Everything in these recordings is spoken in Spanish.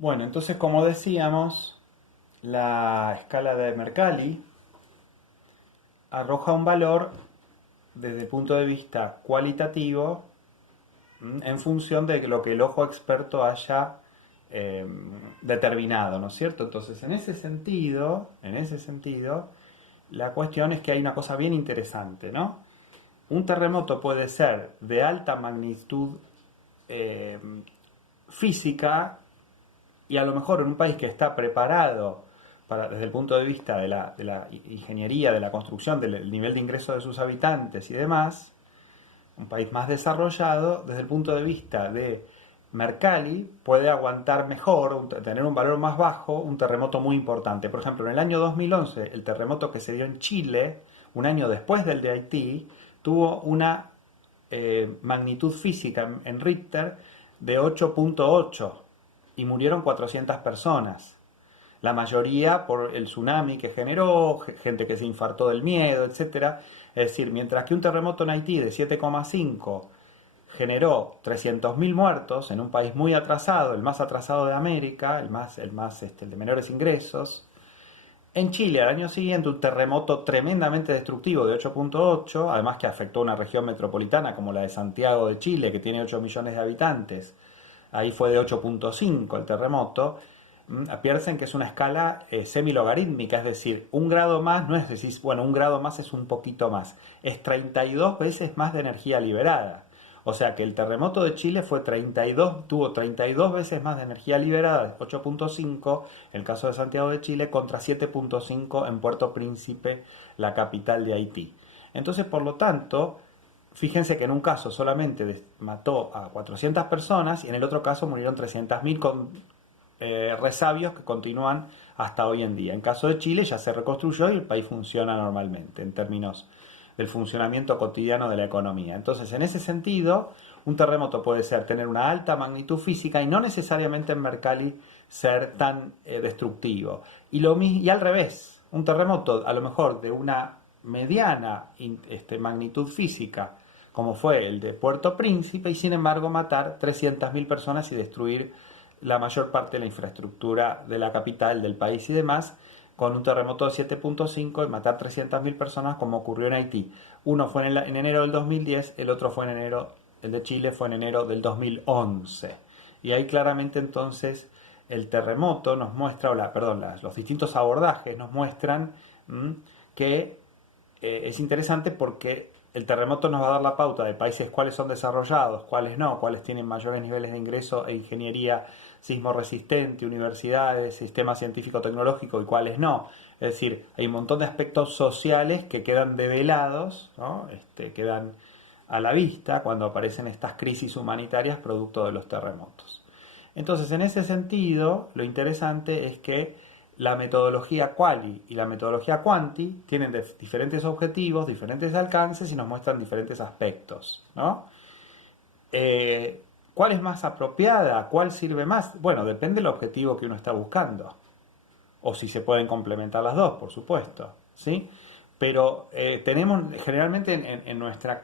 Bueno, entonces como decíamos, la escala de Mercalli arroja un valor desde el punto de vista cualitativo en función de lo que el ojo experto haya eh, determinado, ¿no es cierto? Entonces, en ese sentido, la cuestión es que hay una cosa bien interesante, ¿no? Un terremoto puede ser de alta magnitud eh, física y a lo mejor en un país que está preparado desde el punto de vista de la ingeniería, de la construcción, del nivel de ingreso de sus habitantes y demás, un país más desarrollado, desde el punto de vista de Mercalli, puede aguantar mejor, tener un valor más bajo, un terremoto muy importante. Por ejemplo, en el año 2011, el terremoto que se dio en Chile, un año después del de Haití, tuvo una magnitud física en Richter de 8.8 y murieron 400 personas. La mayoría por el tsunami que generó, gente que se infartó del miedo, etcétera. Es decir, mientras que un terremoto en Haití de 7,5 generó 300.000 muertos en un país muy atrasado, el más atrasado de América, el de menores ingresos. En Chile, al año siguiente, un terremoto tremendamente destructivo de 8.8, además que afectó a una región metropolitana como la de Santiago de Chile, que tiene 8 millones de habitantes. Ahí fue de 8.5 el terremoto. Piensen que es una escala semilogarítmica, es decir, un grado más no es decir, bueno, un grado más es un poquito más, es 32 veces más de energía liberada. O sea que el terremoto de Chile tuvo 32 veces más de energía liberada, 8.5, en el caso de Santiago de Chile, contra 7.5 en Puerto Príncipe, la capital de Haití. Entonces, por lo tanto, fíjense que en un caso solamente mató a 400 personas y en el otro caso murieron 300.000 con resabios que continúan hasta hoy en día. En caso de Chile ya se reconstruyó y el país funciona normalmente en términos del funcionamiento cotidiano de la economía. Entonces, en ese sentido, un terremoto puede tener una alta magnitud física y no necesariamente en Mercalli ser tan destructivo. Y al revés, un terremoto a lo mejor de una mediana magnitud física, como fue el de Puerto Príncipe, y sin embargo matar 300.000 personas y destruir la mayor parte de la infraestructura de la capital, del país y demás, con un terremoto de 7.5 y matar 300.000 personas como ocurrió en Haití. Uno fue en enero del 2010, el otro fue en enero, el de Chile fue en enero del 2011. Y ahí claramente entonces el terremoto nos muestra, los distintos abordajes nos muestran que es interesante porque el terremoto nos va a dar la pauta de países cuáles son desarrollados, cuáles no, cuáles tienen mayores niveles de ingreso e ingeniería sismo resistente, universidades, sistema científico-tecnológico y cuáles no. Es decir, hay un montón de aspectos sociales que quedan develados, ¿no? Quedan a la vista cuando aparecen estas crisis humanitarias producto de los terremotos. Entonces, en ese sentido, lo interesante es que la metodología Quali y la metodología Quanti tienen diferentes objetivos, diferentes alcances y nos muestran diferentes aspectos, ¿no? ¿Cuál es más apropiada? ¿Cuál sirve más? Bueno, depende del objetivo que uno está buscando. O si se pueden complementar las dos, por supuesto, ¿sí? Pero tenemos generalmente en nuestra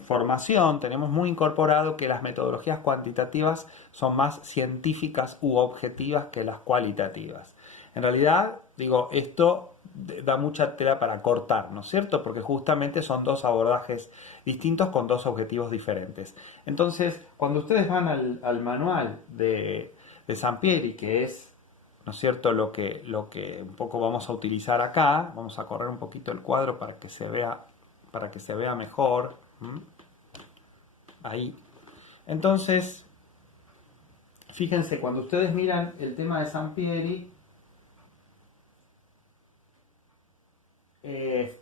formación tenemos muy incorporado que las metodologías cuantitativas son más científicas u objetivas que las cualitativas. En realidad, digo, esto da mucha tela para cortar, ¿no es cierto? Porque justamente son dos abordajes distintos con dos objetivos diferentes. Entonces, cuando ustedes van al manual de Sampieri, que es, ¿no es cierto?, lo que un poco vamos a utilizar acá, vamos a correr un poquito el cuadro para que se vea mejor. Ahí. Entonces, fíjense, cuando ustedes miran el tema de Sampieri,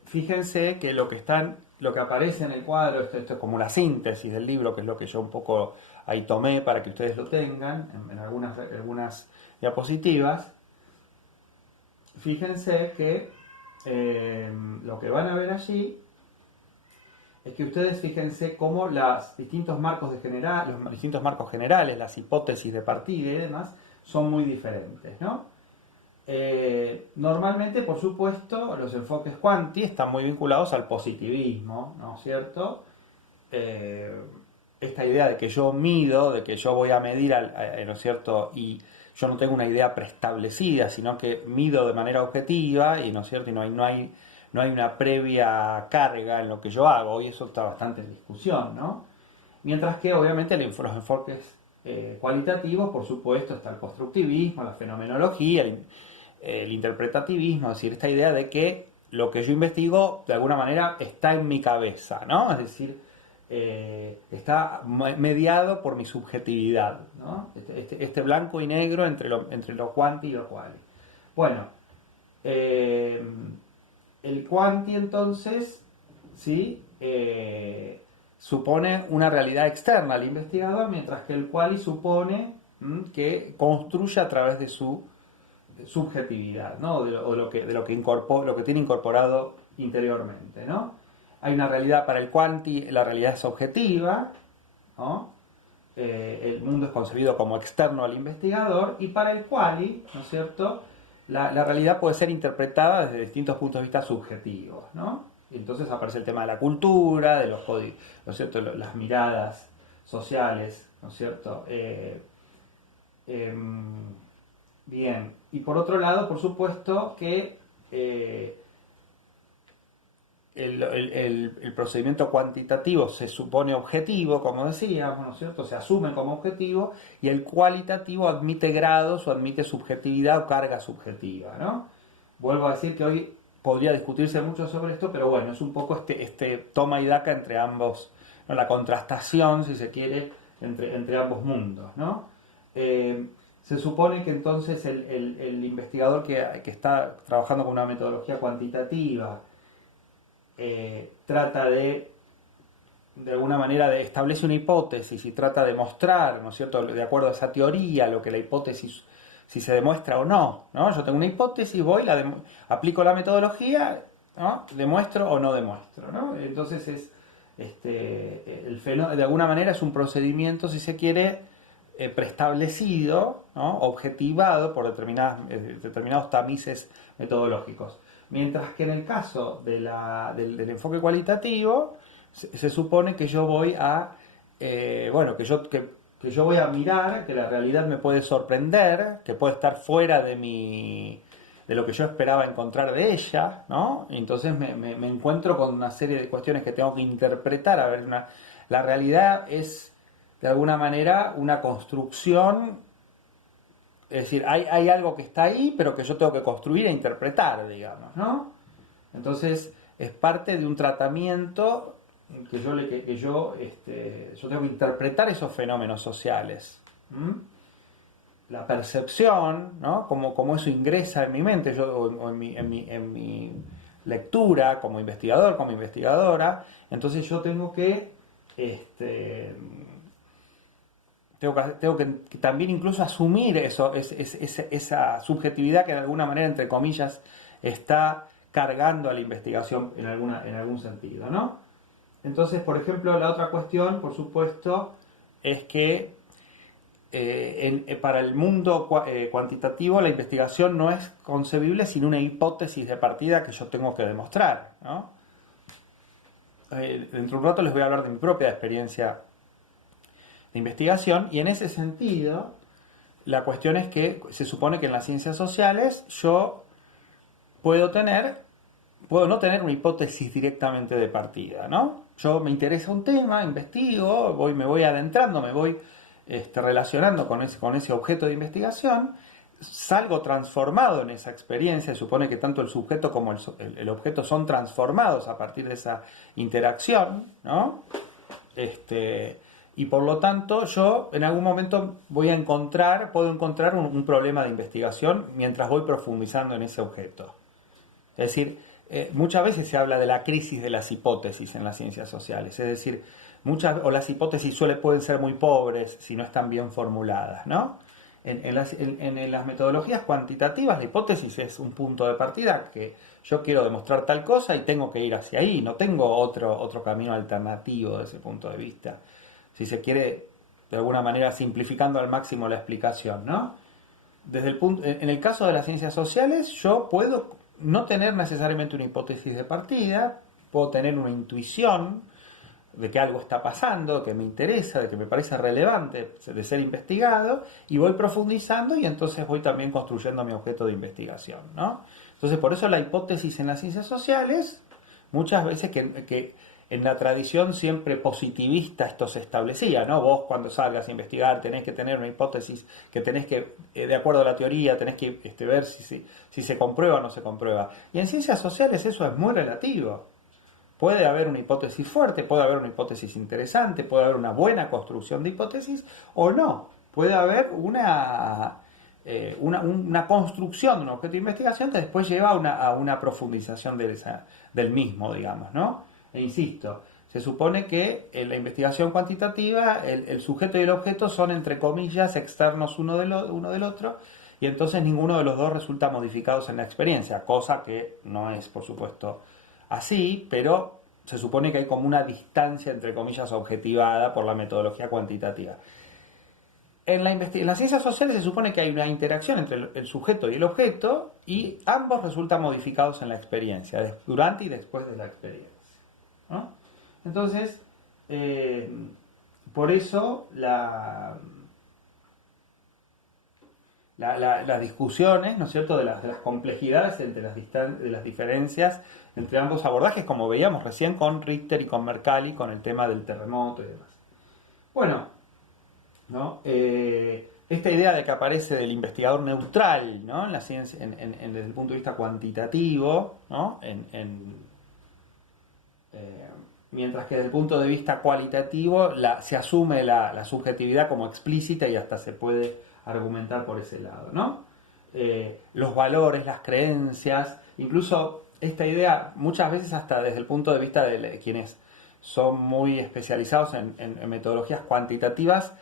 fíjense que lo que aparece en el cuadro, esto es como la síntesis del libro, que es lo que yo un poco ahí tomé para que ustedes lo tengan en algunas diapositivas. Fíjense que lo que van a ver allí es que ustedes fíjense cómo los distintos marcos generales, las hipótesis de partida y demás, son muy diferentes, ¿no? Normalmente, por supuesto, los enfoques quanti están muy vinculados al positivismo, ¿no es cierto? esta idea de que yo mido, de que yo voy a medir, ¿no es cierto? Y yo no tengo una idea preestablecida, sino que mido de manera objetiva y, ¿no es cierto? Y no hay una previa carga en lo que yo hago. Hoy eso está bastante en discusión, ¿no? Mientras que obviamente los enfoques cualitativos, por supuesto, está el constructivismo, la fenomenología, el interpretativismo, es decir, esta idea de que lo que yo investigo de alguna manera está en mi cabeza, ¿no? Es decir, está mediado por mi subjetividad, ¿no? Este blanco y negro entre lo quanti y lo quali. Bueno, el quanti entonces, ¿sí? Supone una realidad externa al investigador, mientras que el quali supone que construye a través de su subjetividad, ¿no? O de lo que tiene incorporado interiormente, ¿no? Hay una realidad para el quanti, la realidad es objetiva, ¿no? El mundo es concebido como externo al investigador, y para el quali, ¿no es cierto?, la realidad puede ser interpretada desde distintos puntos de vista subjetivos, ¿no? Entonces aparece el tema de la cultura, de los códigos, ¿no es cierto?, las miradas sociales, ¿no es cierto? Bien, y por otro lado, por supuesto que el procedimiento cuantitativo se supone objetivo, como decíamos, ¿no es cierto? Se asume como objetivo, y el cualitativo admite grados o admite subjetividad o carga subjetiva, ¿no? Vuelvo a decir que hoy podría discutirse mucho sobre esto, pero bueno, es un poco este toma y daca entre ambos, ¿no? La contrastación, si se quiere, entre ambos mundos, ¿no? Se supone que entonces el investigador que está trabajando con una metodología cuantitativa trata de alguna manera, establece una hipótesis y trata de mostrar, ¿no es cierto?, de acuerdo a esa teoría, lo que la hipótesis, si se demuestra o no, ¿no? Yo tengo una hipótesis, aplico la metodología, ¿no? Demuestro o no demuestro, ¿no? Entonces de alguna manera es un procedimiento, si se quiere, preestablecido, ¿no? Objetivado por determinados tamices metodológicos. Mientras que en el caso del enfoque cualitativo, se supone que yo voy a, que yo voy a mirar, que la realidad me puede sorprender, que puede estar fuera de lo que yo esperaba encontrar de ella, ¿no? Entonces me encuentro con una serie de cuestiones que tengo que interpretar. A ver, la realidad es, de alguna manera, una construcción. Es decir, hay algo que está ahí, pero que yo tengo que construir e interpretar, digamos, ¿no? Entonces, es parte de un tratamiento que yo tengo que interpretar esos fenómenos sociales. La percepción, ¿no? Como eso ingresa en mi mente, o en mi lectura como investigador, como investigadora. Entonces yo tengo que también incluso asumir esa subjetividad que de alguna manera, entre comillas, está cargando a la investigación en algún sentido, ¿no? Entonces, por ejemplo, la otra cuestión, por supuesto, es que para el mundo cuantitativo la investigación no es concebible sin una hipótesis de partida que yo tengo que demostrar, ¿no? Dentro de un rato les voy a hablar de mi propia experiencia de investigación, y en ese sentido la cuestión es que se supone que en las ciencias sociales yo puedo no tener una hipótesis directamente de partida, ¿no? Yo me interesa un tema, investigo, me voy adentrando, me voy relacionando con ese objeto de investigación, salgo transformado en esa experiencia. Se supone que tanto el sujeto como el objeto son transformados a partir de esa interacción, ¿no? Y por lo tanto yo en algún momento puedo encontrar un problema de investigación mientras voy profundizando en ese objeto. Es decir, muchas veces se habla de la crisis de las hipótesis en las ciencias sociales. Es decir, las hipótesis pueden ser muy pobres si no están bien formuladas, ¿no? En las metodologías cuantitativas la hipótesis es un punto de partida, que yo quiero demostrar tal cosa y tengo que ir hacia ahí, no tengo otro camino alternativo desde ese punto de vista. Si se quiere, de alguna manera, simplificando al máximo la explicación, ¿no? En el caso de las ciencias sociales, yo puedo no tener necesariamente una hipótesis de partida, puedo tener una intuición, de que algo está pasando, que me interesa, de que me parece relevante de ser investigado, y voy profundizando y entonces voy también construyendo mi objeto de investigación, ¿no? Entonces, por eso la hipótesis en las ciencias sociales, muchas veces que en la tradición siempre positivista esto se establecía, ¿no? Vos cuando salgas a investigar tenés que tener una hipótesis que tenés que, de acuerdo a la teoría, tenés que ver si se comprueba o no se comprueba. Y en ciencias sociales eso es muy relativo. Puede haber una hipótesis fuerte, puede haber una hipótesis interesante, puede haber una buena construcción de hipótesis o no. Puede haber una construcción de un objeto de investigación que después lleva a una profundización del mismo, digamos, ¿no? E insisto, se supone que en la investigación cuantitativa el sujeto y el objeto son, entre comillas, externos uno del otro, y entonces ninguno de los dos resulta modificados en la experiencia, cosa que no es, por supuesto, así, pero se supone que hay como una distancia, entre comillas, objetivada por la metodología cuantitativa. En las ciencias sociales se supone que hay una interacción entre el sujeto y el objeto y ambos resultan modificados en la experiencia, durante y después de la experiencia, ¿no? Entonces, por eso las discusiones, ¿no es cierto?, de las complejidades entre de las diferencias entre ambos abordajes, como veíamos recién con Richter y con Mercalli, con el tema del terremoto y demás. Bueno, ¿no? Esta idea de que aparece del investigador neutral, ¿no?, en la ciencia, desde el punto de vista cuantitativo, ¿no?, mientras que desde el punto de vista cualitativo se asume la subjetividad como explícita y hasta se puede argumentar por ese lado, ¿no? Los valores, las creencias, incluso esta idea muchas veces hasta desde el punto de vista de quienes son muy especializados en metodologías cuantitativas,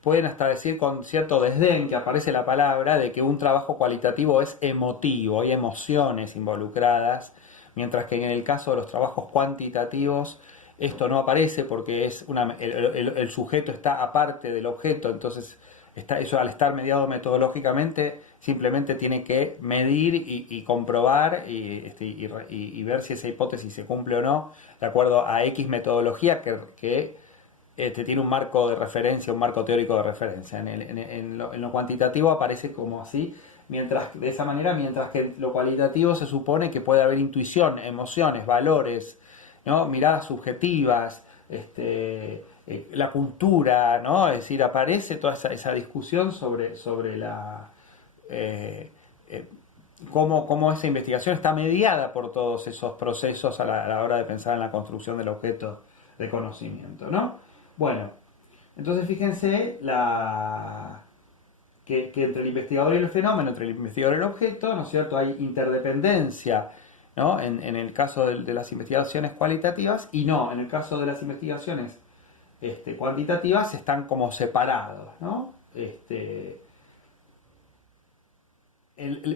pueden hasta decir con cierto desdén, que aparece la palabra, de que un trabajo cualitativo es emotivo, hay emociones involucradas, mientras que en el caso de los trabajos cuantitativos esto no aparece porque el sujeto está aparte del objeto, entonces eso al estar mediado metodológicamente simplemente tiene que medir y comprobar y ver si esa hipótesis se cumple o no de acuerdo a X metodología que tiene un marco de referencia, un marco teórico de referencia. En lo cuantitativo aparece como así, de esa manera, mientras que en lo cualitativo se supone que puede haber intuición, emociones, valores, ¿no?, miradas subjetivas, la cultura, ¿no? Es decir, aparece toda esa discusión sobre cómo esa investigación está mediada por todos esos procesos a la hora de pensar en la construcción del objeto de conocimiento, ¿no? Bueno, entonces fíjense que entre el investigador y el fenómeno, entre el investigador y el objeto, ¿no es cierto?, hay interdependencia, ¿no?, en el caso de las investigaciones cualitativas, y no, en el caso de las investigaciones cuantitativas están como separados, ¿no?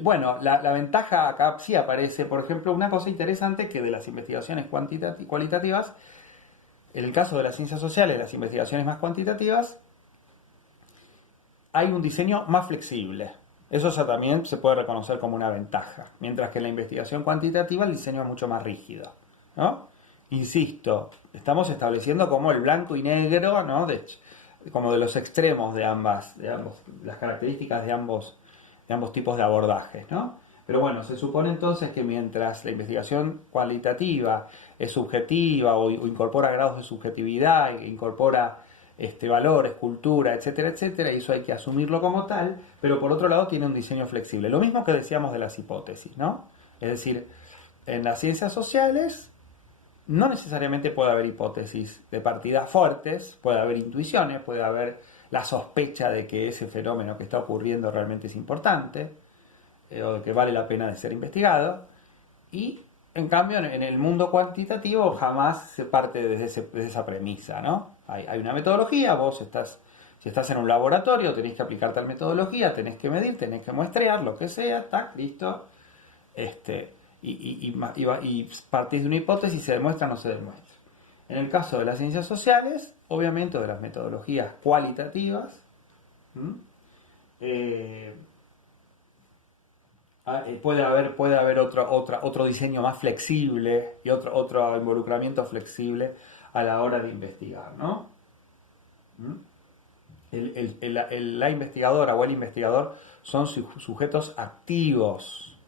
Bueno, la ventaja acá sí aparece, por ejemplo, una cosa interesante que de las investigaciones cualitativas, en el caso de las ciencias sociales, las investigaciones más cuantitativas, hay un diseño más flexible. Eso ya también se puede reconocer como una ventaja. Mientras que en la investigación cuantitativa el diseño es mucho más rígido, ¿no? Insisto, estamos estableciendo como el blanco y negro, ¿no?, como de los extremos de las características de ambos tipos de abordajes, ¿no? Pero bueno, se supone entonces que mientras la investigación cualitativa es subjetiva o incorpora grados de subjetividad, incorpora valores, cultura, etcétera, etcétera, y eso hay que asumirlo como tal, pero por otro lado tiene un diseño flexible. Lo mismo que decíamos de las hipótesis, ¿no? Es decir, en las ciencias sociales no necesariamente puede haber hipótesis de partida fuertes, puede haber intuiciones, puede haber la sospecha de que ese fenómeno que está ocurriendo realmente es importante, o de que vale la pena de ser investigado, y en cambio en el mundo cuantitativo jamás se parte desde esa premisa, ¿no? Hay una metodología, si estás en un laboratorio tenés que aplicar tal metodología, tenés que medir, tenés que muestrear, lo que sea, está, listo, y partís de una hipótesis, se demuestra o no se demuestra. En el caso de las ciencias sociales, obviamente de las metodologías cualitativas, puede haber otro diseño más flexible y otro involucramiento flexible a la hora de investigar, ¿no? ¿Mm? La investigadora o el investigador son sujetos activos,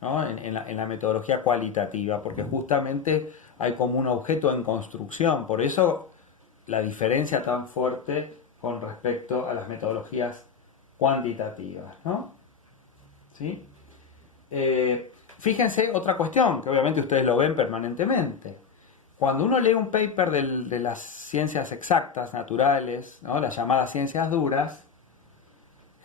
¿no? En la metodología cualitativa, porque justamente hay como un objeto en construcción, por eso la diferencia tan fuerte con respecto a las metodologías cuantitativas, ¿no? ¿Sí? Fíjense otra cuestión, que obviamente ustedes lo ven permanentemente. Cuando uno lee un paper de las ciencias exactas, naturales, ¿no? Las llamadas ciencias duras,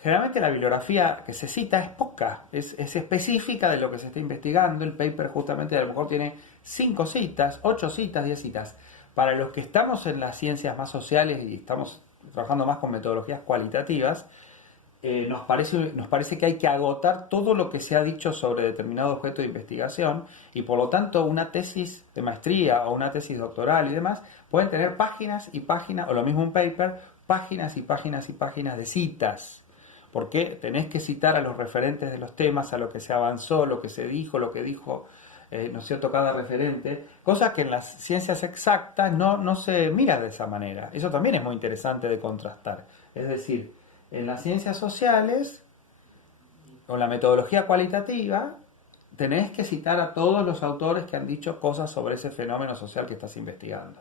generalmente la bibliografía que se cita es poca, es específica de lo que se está investigando. El paper justamente a lo mejor tiene 5 citas, 8 citas, 10 citas. Para los que estamos en las ciencias más sociales y estamos trabajando más con metodologías cualitativas, nos parece que hay que agotar todo lo que se ha dicho sobre determinado objeto de investigación, y por lo tanto una tesis de maestría o una tesis doctoral y demás pueden tener páginas y páginas, o lo mismo un paper, páginas y páginas y páginas de citas, porque tenés que citar a los referentes de los temas, a lo que se avanzó, lo que se dijo, lo que dijo, ¿no es cierto?, cada referente, cosa que en las ciencias exactas no se mira de esa manera. Eso también es muy interesante de contrastar. Es decir, en las ciencias sociales, con la metodología cualitativa, tenés que citar a todos los autores que han dicho cosas sobre ese fenómeno social que estás investigando,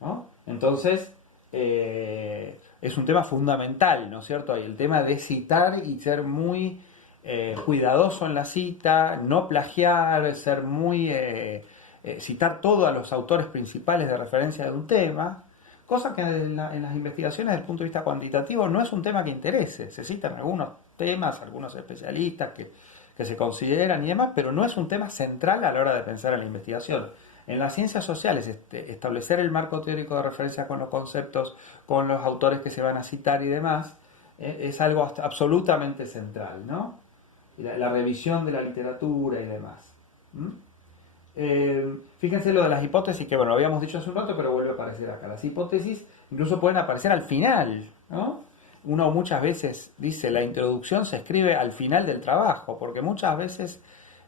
¿no? Entonces, es un tema fundamental, ¿no es cierto? Hay el tema de citar y ser muy cuidadoso en la cita, no plagiar, ser muy citar todos a los autores principales de referencia de un tema. Cosa que en las investigaciones desde el punto de vista cuantitativo no es un tema que interese. Se citan algunos temas, algunos especialistas que se consideran y demás, pero no es un tema central a la hora de pensar en la investigación. En las ciencias sociales, establecer el marco teórico de referencia con los conceptos, con los autores que se van a citar y demás, es algo absolutamente central, ¿no? La revisión de la literatura y demás. Fíjense lo de las hipótesis, que bueno, lo habíamos dicho hace un rato, pero vuelve a aparecer acá. Las hipótesis incluso pueden aparecer al final, ¿no? Uno muchas veces dice, la introducción se escribe al final del trabajo, porque muchas veces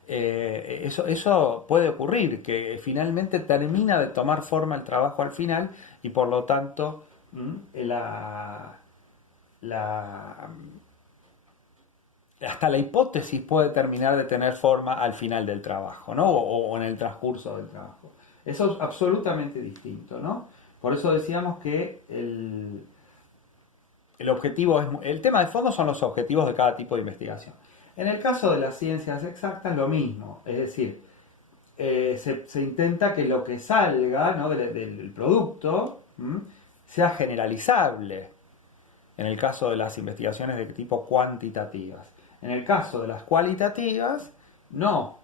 eso puede ocurrir, que finalmente termina de tomar forma el trabajo al final, y por lo tanto hasta la hipótesis puede terminar de tener forma al final del trabajo, ¿no? O en el transcurso del trabajo. Eso es absolutamente distinto, ¿no? Por eso decíamos que el objetivo el tema de fondo son los objetivos de cada tipo de investigación. En el caso de las ciencias exactas, lo mismo, es decir, se intenta que lo que salga, ¿no?, del producto sea generalizable. En el caso de las investigaciones de tipo cuantitativas. En el caso de las cualitativas, no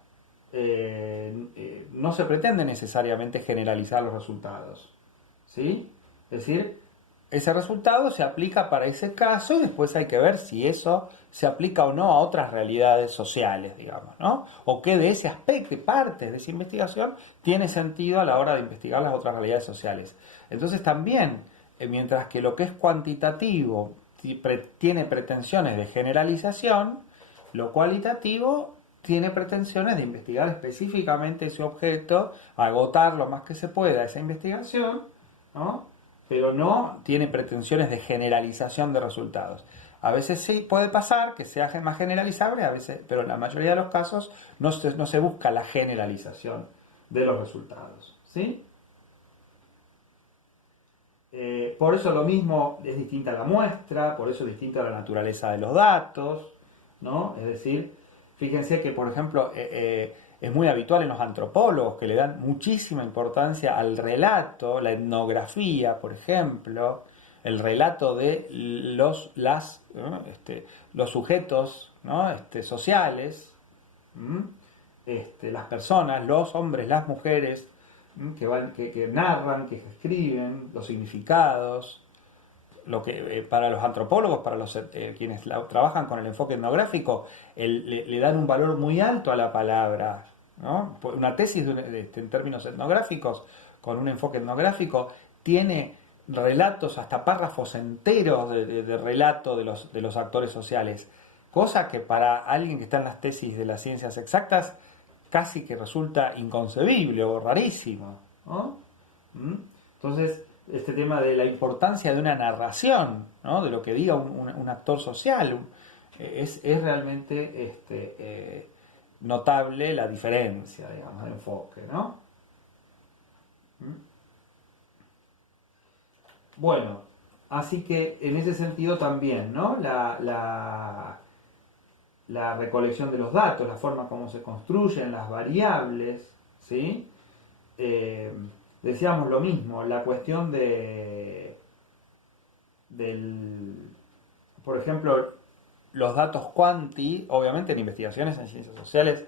se pretende necesariamente generalizar los resultados, ¿sí? Es decir, ese resultado se aplica para ese caso y después hay que ver si eso se aplica o no a otras realidades sociales, digamos, ¿no? O qué de ese aspecto, partes de esa investigación, tiene sentido a la hora de investigar las otras realidades sociales. Entonces también, mientras que lo que es cuantitativo tiene pretensiones de generalización, lo cualitativo tiene pretensiones de investigar específicamente ese objeto, agotar lo más que se pueda esa investigación, ¿no? Pero no tiene pretensiones de generalización de resultados. A veces sí puede pasar que sea más generalizable, a veces, pero en la mayoría de los casos no se busca la generalización de los resultados, ¿sí? Por eso lo mismo es distinta la muestra, por eso es distinta la naturaleza de los datos, ¿no? Es decir, fíjense que, por ejemplo, es muy habitual en los antropólogos que le dan muchísima importancia al relato, la etnografía, por ejemplo, el relato de los sujetos, ¿no?, sociales, las personas, los hombres, las mujeres, que narran, que escriben los significados, lo que para los antropólogos, para los quienes trabajan con el enfoque etnográfico, le dan un valor muy alto a la palabra, ¿no? Una tesis en términos etnográficos, con un enfoque etnográfico, tiene relatos, hasta párrafos enteros de relato de los actores sociales, cosa que para alguien que está en las tesis de las ciencias exactas casi que resulta inconcebible o rarísimo, ¿no? Entonces, este tema de la importancia de una narración, ¿no? De lo que diga un actor social, es realmente notable la diferencia, digamos, de enfoque, ¿no? Bueno, así que en ese sentido también, ¿no? La recolección de los datos, la forma como se construyen las variables, ¿sí? Eh, Decíamos lo mismo, la cuestión del, por ejemplo, los datos quanti, obviamente en investigaciones en ciencias sociales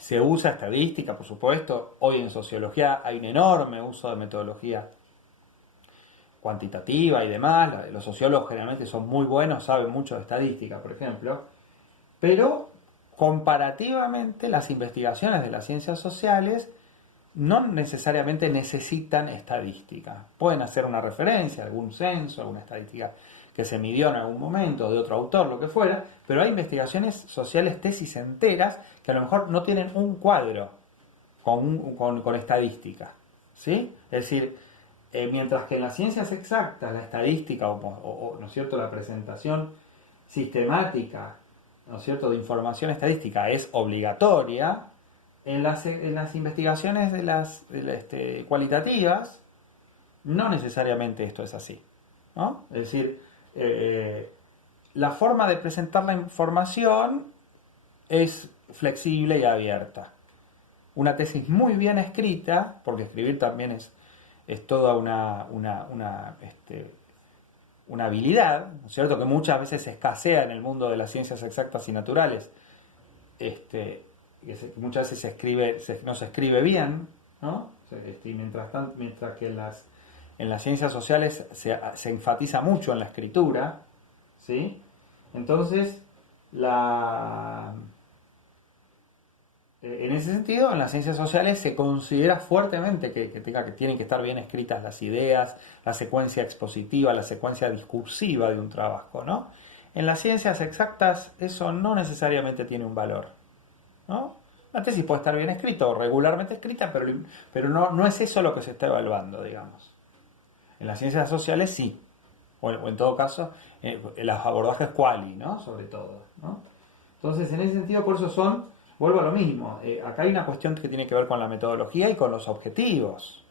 se usa estadística, por supuesto. Hoy en sociología hay un enorme uso de metodología cuantitativa y demás. Los sociólogos generalmente son muy buenos, saben mucho de estadística, por ejemplo. Pero comparativamente las investigaciones de las ciencias sociales no necesariamente necesitan estadística. Pueden hacer una referencia, algún censo, alguna estadística que se midió en algún momento de otro autor, lo que fuera, pero hay investigaciones sociales, tesis enteras, que a lo mejor no tienen un cuadro con estadística. ¿Sí? Es decir, mientras que en las ciencias exactas la estadística ¿no es cierto?, la presentación sistemática, ¿no es cierto?, de información estadística es obligatoria, en las investigaciones cualitativas no necesariamente esto es así, ¿no? Es decir, la forma de presentar la información es flexible y abierta. Una tesis muy bien escrita, porque escribir también es toda una habilidad, ¿no es cierto?, que muchas veces escasea en el mundo de las ciencias exactas y naturales, que muchas veces no se escribe bien, ¿no? Mientras que en las ciencias sociales se enfatiza mucho en la escritura, ¿sí? Entonces, en ese sentido, en las ciencias sociales se considera fuertemente que tienen que estar bien escritas las ideas, la secuencia expositiva, la secuencia discursiva de un trabajo, ¿no? En las ciencias exactas eso no necesariamente tiene un valor, ¿no? La tesis puede estar bien escrita o regularmente escrita, pero no es eso lo que se está evaluando, digamos. En las ciencias sociales sí, o en todo caso, los abordajes quali, ¿no? Sobre todo, ¿no? Entonces, en ese sentido, por eso vuelvo a lo mismo, acá hay una cuestión que tiene que ver con la metodología y con los objetivos,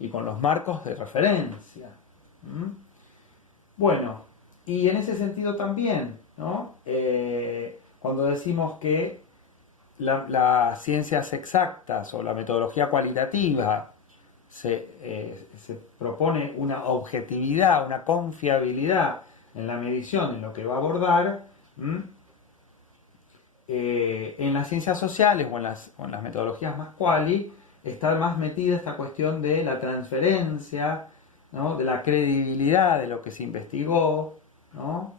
y con los marcos de referencia. ¿Mm? Bueno, y en ese sentido también, ¿no? Cuando decimos que las ciencias exactas o la metodología cualitativa se propone una objetividad, una confiabilidad en la medición, en lo que va a abordar, en las ciencias sociales o en las metodologías más quali está más metida esta cuestión de la transferencia, ¿no?, de la credibilidad de lo que se investigó, ¿no?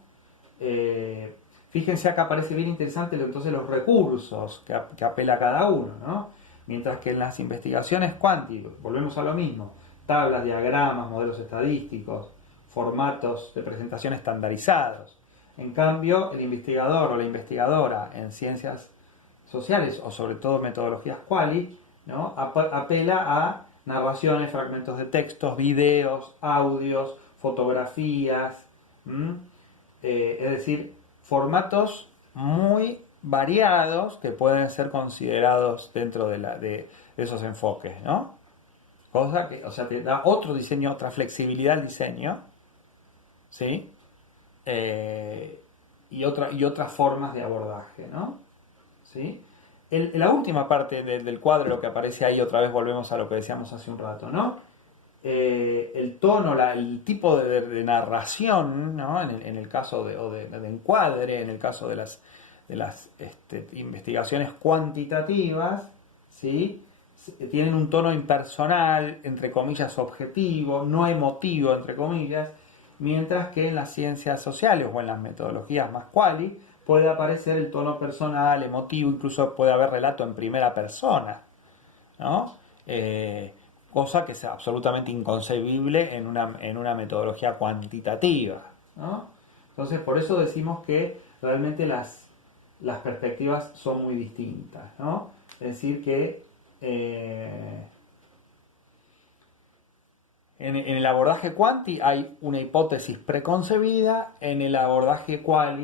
Fíjense acá aparece bien interesante entonces los recursos que apela cada uno, ¿no? Mientras que en las investigaciones cuánticas, volvemos a lo mismo, tablas, diagramas, modelos estadísticos, formatos de presentación estandarizados. En cambio, el investigador o la investigadora en ciencias sociales, o sobre todo metodologías quali, ¿no?, apela a narraciones, fragmentos de textos, videos, audios, fotografías, es decir, formatos muy variados que pueden ser considerados dentro de esos enfoques, ¿no? Cosa que, o sea, te da otro diseño, otra flexibilidad al diseño, ¿sí? Y otras formas de abordaje, ¿no? ¿Sí? La última parte del cuadro que aparece ahí, otra vez volvemos a lo que decíamos hace un rato, ¿no? El tono, el tipo de narración, ¿no?, en el caso de encuadre, en el caso de las investigaciones cuantitativas, ¿sí?, tienen un tono impersonal, entre comillas objetivo, no emotivo, entre comillas, mientras que en las ciencias sociales o en las metodologías más quali puede aparecer el tono personal, emotivo, incluso puede haber relato en primera persona, ¿no? Cosa que es absolutamente inconcebible en una metodología cuantitativa, ¿no? Entonces, por eso decimos que realmente las perspectivas son muy distintas, ¿no? Es decir, que En el abordaje quanti hay una hipótesis preconcebida, en el abordaje quali